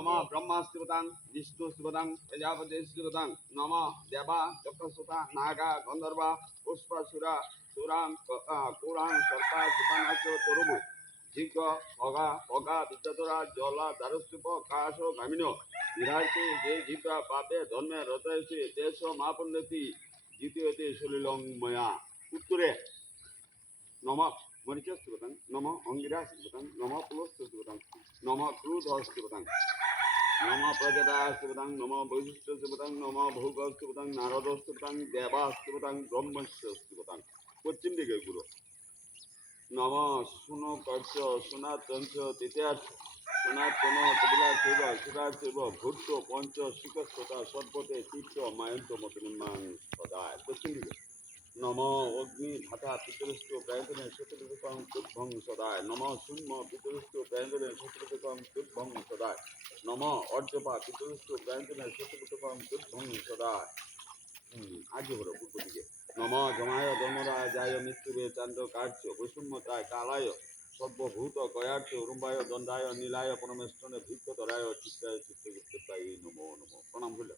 নম ব্রহ্মাস্তিবতাং বিষ্ণুস্তিবতাং প্রজাপতিস্তিবতাং নম দেবা চক্রসুতা নাগা গন্ধর্বা পুষ্পাসুরা সুরাং কুরাং সর্পা সুপানাচ তরুবু জিগ অগা অগা বিদ্যাতরা জলা দারস্তুপ কাশ গামিন বিরাটে যে জিকা পাপে ধর্মে রতয়সি দেশ মাপন্নতি দ্বিতীয়তে সলিলং ময়া উত্তরে নম মরিচস্তিবতাং নম অঙ্গিরাস্তিবতাং নম পুলস্তিবতাং নম ক্রুধস্তিবতাং নম প্রজদাস্তিবতাং নম বৈশিষ্ট্যস্তিবতাং নম ভোগস্তিবতাং নারদস্তিবতাং দেবাস্তিবতাং ব্রহ্মস্তিবতাং পশ্চিম দিকে গুরু নম শুনো কর্ষ সনাতঞ্চ তৃতীয়ার্থ সনাতন কবিলা শিব শিবা শিব ভূত, পঞ্চ শিকস্বতা সর্বতে তীর্থ মায়ন্ত, মত নির্মাণ সদা পশ্চিম দিকে। নম অগ্নি ধাতা পিতরস্তু প্রায়তনে শত্রুকং তুভং সদায়। নম শূন্য পিতরস্তু প্রায়তনে শত্রুকং তুভং সদায়। নম অর্জপা পিতরস্তু প্রায়তনে শত্রুকং তুভং সদায়। আগে হলো পূর্ব দিকে। নম জমায় যায় মৃত্যুরে চান্দ্র কার্য বৈষম্যতায় কালায় সর্বভূত গয়ার্য রুম্বায় দণ্ডায় নীলায় পরমেষ্টনে ভিক্ষতরায় চিত্তায় চিত্তগুপ্তায় নমো নমো। প্রণাম করলে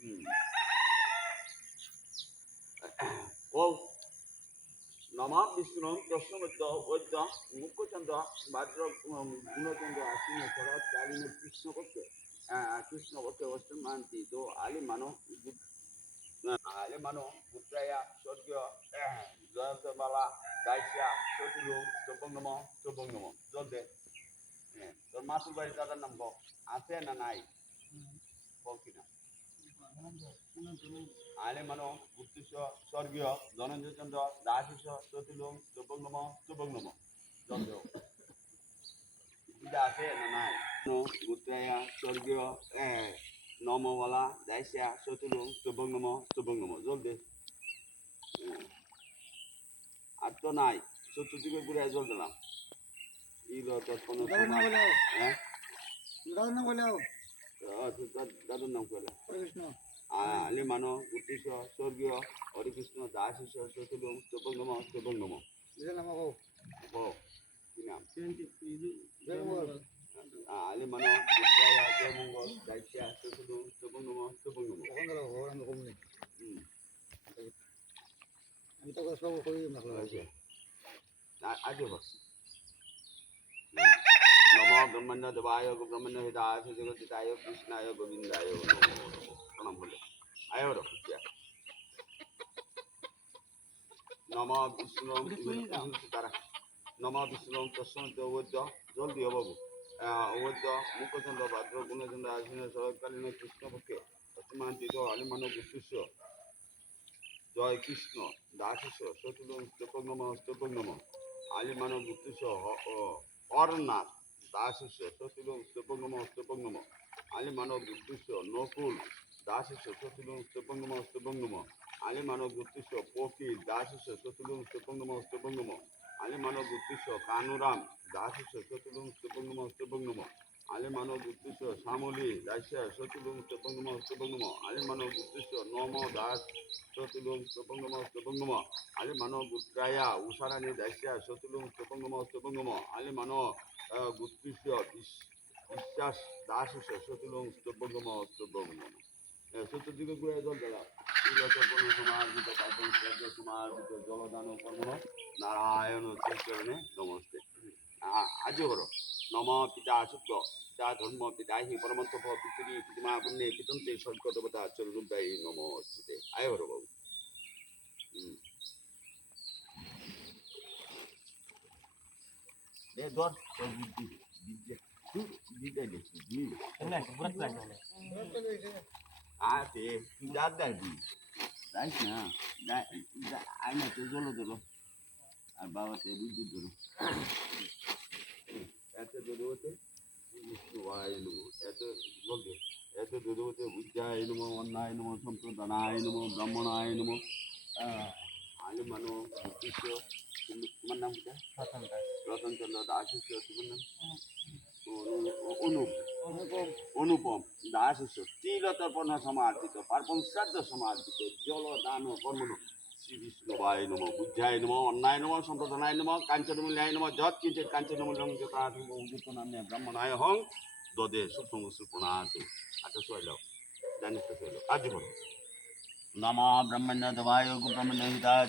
হুম। ও নমা বিষ্ণু কৃষ্ণবদ্ধ বৈদ্য মুখ্যচন্দ্র ভাদ্র গুণচন্দ্র আশ্বিন শরৎ কালীন কৃষ্ণ করতে কৃষ্ণ করতে অষ্টম মান্তি তো আলি মানো আলি মানো পুত্রায়া স্বর্গীয় জয়ন্তমালা দাইসিয়া চতুলু চৌপঙ্গম চৌপঙ্গম জল দে হ্যাঁ, তোর মাতুর বাড়ি দাদার নাম বল। আছে না নাই? বল কিনা আলে মানো গুপ্তিশ স্বর্গীয় ধনঞ্জয় চন্দ্র চতুলং চৌপঙ্গম চৌপঙ্গম জন্দেও এটা আছে না নাই? গুত্রায়া স্বর্গীয় নমওয়ালা দাইসিয়া চতুলং চৌপঙ্গম চৌপঙ্গম জলদি। আর তো নাই। চতুর্দিকে ঘুরে জল দিলাম। ইল তৎপন্ন হ্যাঁ? দাদুর নাম বলো দাদুর নাম করে কৃষ্ণ। আলি মানো উত্তিশ স্বর্গীয় হরিকৃষ্ণ দাস ঈশ্বর স্তপঙ্গম দিদির নাম কো নাম? জয়মঙ্গল আলি মানো উত্তরায় জয়মঙ্গল গেল ভগবান কমনি। হুম। আমি তো সব কই মাখলো বস নম ব্রহ্মণ্য দেবায় ব্রহ্মণ্য হৃদায় জগদিতায় কৃষ্ণায় গোবিন্দায় নমো নমো প্রণাম বলে আয় বলো নম বিষ্ণু তারা নম বিষ্ণু প্রশ্ন অবৈধ জলদি বাবু অবৈধ মুখচন্দ্র ভাদ্র গুণচন্দ্র আশ্বিন শরৎকালীন কৃষ্ণপক্ষে পশ্চিমান্তিত আলিমান গুপ্তিষ্য জয় কৃষ্ণ দাসেশ্বর চতুর্দম স্তপঙ্গম স্তপঙ্গম আলিমান গুপ্তিষ্য অরনাথ দাসেশ্বর চতুর্দম স্তপঙ্গম স্তপঙ্গম আলিমান গুপ্তিষ্য নকুল, দাসেশ্বর চতুর্দম স্তপঙ্গম স্তপঙ্গম আলিমান গুপ্তিষ্য পকিল দাসেশ্বর চতুর্দম স্তপঙ্গম স্তপঙ্গম আলিমান গুপ্তিষ্য কানুরাম, দাসেশ্বর চতুর্দম স্তপঙ্গম স্তপঙ্গম আলিমান গুপ্তিষ্য শ্যামলী দাসেশ্বর চতুর্দম স্তপঙ্গম স্তপঙ্গম আলিমান গুপ্তিষ্য নম দাস চতুলং স্তপঙ্গম স্তপঙ্গম আলি মানো গুত্রায়া উষারাণী দাস্যা চতুলং স্তপঙ্গম স্তপঙ্গম আলি মানো গুত্রিষ্য বিশ্বাস দাস চতুলং স্তপঙ্গম স্তপঙ্গম চতুর্দিকে ঘুরে জল দেওয়া সমার্জিত জলদান কর্ম, নারায়ণ চরণে নমস্তে। আজও নম পিতা শুক্র পিতা ধর্ম পিতা হি পরমন্ত পিতৃ পিতমা পুণ্যে পিতন্তে স্বর্গ দেবতা চরুদ্দায়ী নমস্তুতে। আয় হরো বাবু। এ ধর বিদ্যা না? যা- আয় না আর বাবাতে বুদ্ধি ধরো। নমো এত এত ধরে হতে বুদ্ধায় নমো অন্যায় নমো সম্প্রদানায় নমো ব্রাহ্মণায় নমো। আলু মানো বুদ্ধিস্য তোমার নাম কি? রতনচন্দ্র দাস ঈশ্বর তোমার অনুপ অনুপম। অনুপম। দাস ঈশ্বর তিলতর্পণ সমার্পিত পার্বণ শ্রাদ্ধ সমার্পিত জল দান কর্মণ শ্রী বিষ্ণুবায় নম বুদ্ধায় নম অন্যায় নম সম্প্রদানায় নম কাঞ্চনমূল্যায় নম যৎ কিঞ্চিত কাঞ্চনমূল্যং যথা নামে ব্রহ্মণায় হং দদে সুপ্রমুসু প্রণাতু আচ্ছা শোয়াইলাও জানিস তো শোয়াইলাও আজ বলো নম ব্রহ্মণ্য দেবায় ব্রহ্মণ্য হিতায়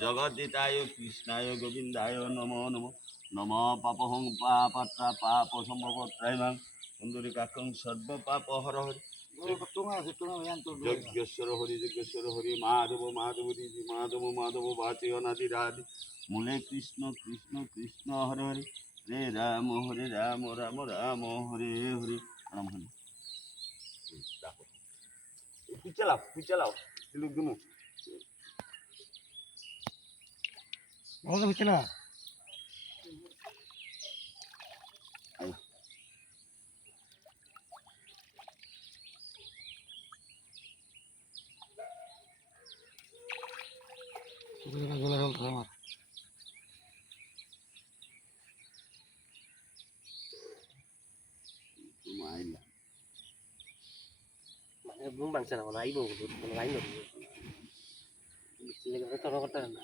জগদ্দিতায় কৃষ্ণায় গোবিন্দায় নমো নমো নম পাপহং পাপাত্রা পাপ সম্ভবত্রাইমাং সুন্দরিকাক্ষং সর্ব পাপ হর হরি যজ্ঞেশ্বর হরি যজ্ঞেশ্বর হরি মাধব মাধব দিদি মাধব মাধব বাচি অনাদি রাধি। মূলে কৃষ্ণ কৃষ্ণ কৃষ্ণ হরে হরে। রে রাম হরে রাম রাম রাম হরে হরে। রাম হরে। দেখো। পিচালাও পিচালাও তিলুক দিমু ভালো হচ্ছে গোলা জল আমার। মাইলা। মানে ঘুম ভাঙছে না মানে আইব লাইন ধরবো বৃষ্টি লেগে তর্ক করতে না।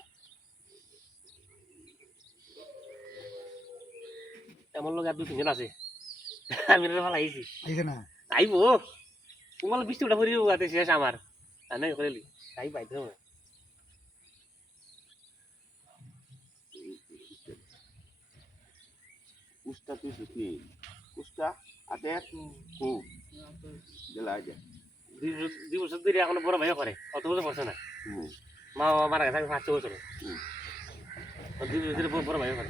এমন লোক আর দুই তিনজন আছে। আমি রে ভালো আইছি। না? আইব। তোমার বৃষ্টি উঠা ফুরি উঠাতে শেষ আমার। আর নাই করে আই পাইতে হবে। কুষ্টা তুই সুখী কুষ্টা আতে খুব দিলা আগে দুই বছর- ধরে এখনও বড় ভাইও করে অত বছর পড়ছে না মা বাবা মারা গেছে পাঁচ বছর। দুই বছর ধরে বড় ভাইও করে